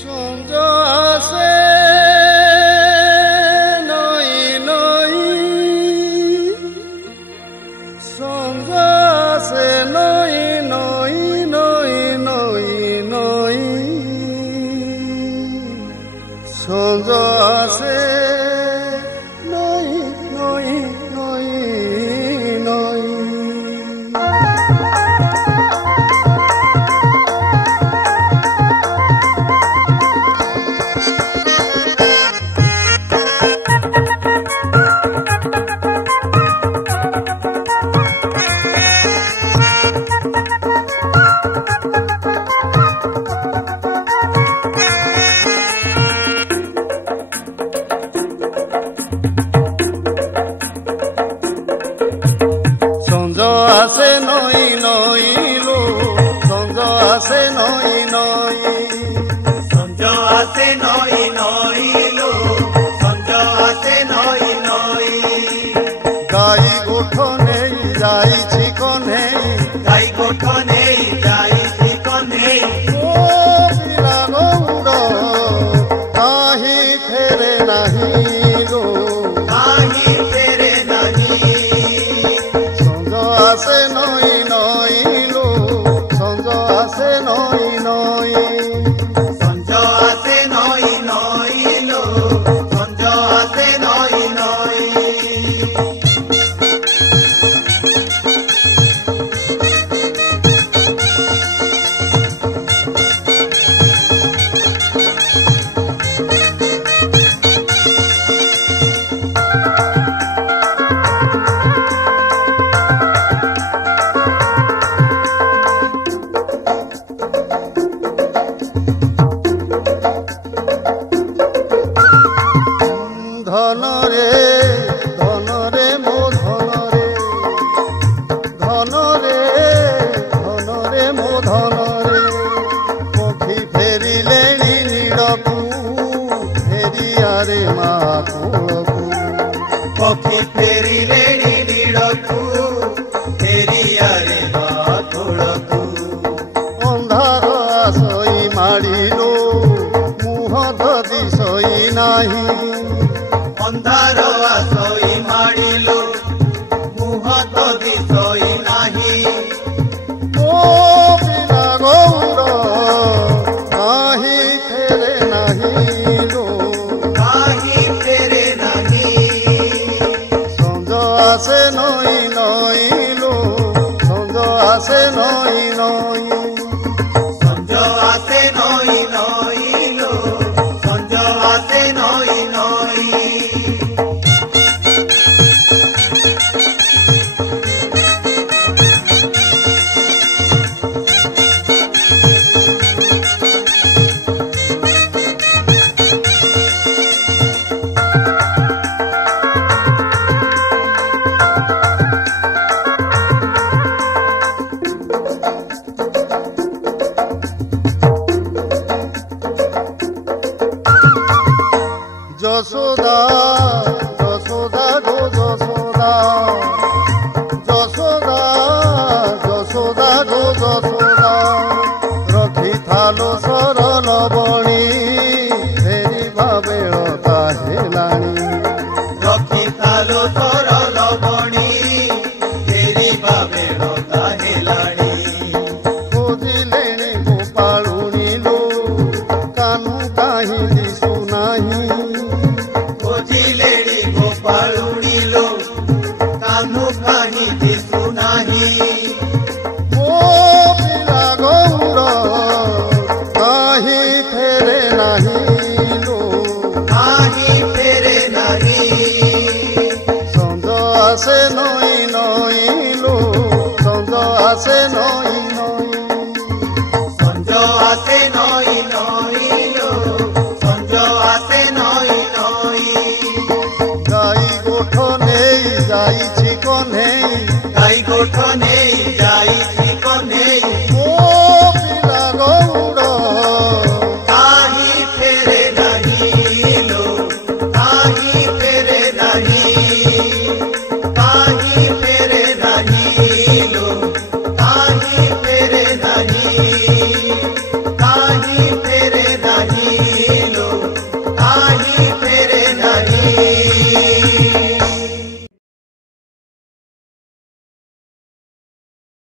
সঞ্জ আছে নই নই, সঞ্জ আছে নই নই নই নই নই, সঞ্জ আছে নই নই নই নই। সঞ্জ আছে নই নই লো, সঞ্জ আছে নই নই, সঞ্জ আছে নই নই লো, সঞ্জ আছে নই নই। গাই গোঠ নেই যাইছি কনেই, গাই গোঠ নেই যাইছি কনেই, ও বিনা গৌর কাহি ফেরে নাহি গো, কাহি ফেরে নাহি। সঞ্জ আছে নই নই লো, সঞ্জ আছে নই নই, সঞ্জ আছে নই নই লো, সঞ্জ আছে নই নই। ধনরে ধনরে মো ধনরে, ধনরে ধনরে মো ধনরে, পক্ষী ফেরিলেଣି নীড়কু, ফেরিয়ারে মা কোଳକୁ, পক্ষী ফেরিলেଣି নীড়কু, ফেরিয়ারে মা কোଳକୁ। ଅନ୍ଧାର ଆସଇ ମାଡ଼ିଲୋ, ମୁହଁ ତ ଦିଶଇ ନାହିଁ, ଅନ୍ଧାର ଆସଇ ମାଡ଼ିଲୁ, ମୁହଁ ତ ଦିଶଇ ନାହିଁ। ଓ ବିନା ଗୌର କାହିଁ ଫେରେ ନାହିଁ ଲୋ, କାହିଁ ଫେରେ ନାହିଁ। সঞ্জ আছে নই নই লো, সঞ্জ আছে নই নই, সঞ্জ আছে নই নই লো, সঞ্জ আছে নই নই। যশোদা যশোদা গো যশোদা, যশোদা যশোদা গো যশোদা, ରଖିଥାଲୋ ସରଲ ବଣି, ଫେରିବା ବେଳ ତା ହେଲାଣି, ରଖିଥାଲୋ ସରଲ ବଣି, ଫେରିବା ବେଳ ତା ହେଲାଣି। ଖୋଜିଲେଣି ଗୋପାଳୁଣି ଲୋ, କାହ୍ନୁ କାହିଁ ଦିଶୁନାହିଁ, ଖୋଜିଲେଣି ଗୋପାଳୁଣି ଲୋ, କାହ୍ନୁ କାହିଁ ଦିଶୁନାହିଁ। ଓ ବିନା ଗୌର କାହିଁ ଫେରେ ନାହିଁ ଲୋ, କାହିଁ ଫେରେ ନାହିଁ। সঞ্জ আছে নই নই লো, সঞ্জ আছে নই নই, সঞ্জ আছে নই নই লো, সঞ্জ আছে নই নই। গাই গোঠ নেই যাইছি কনেই, গাই গোঠ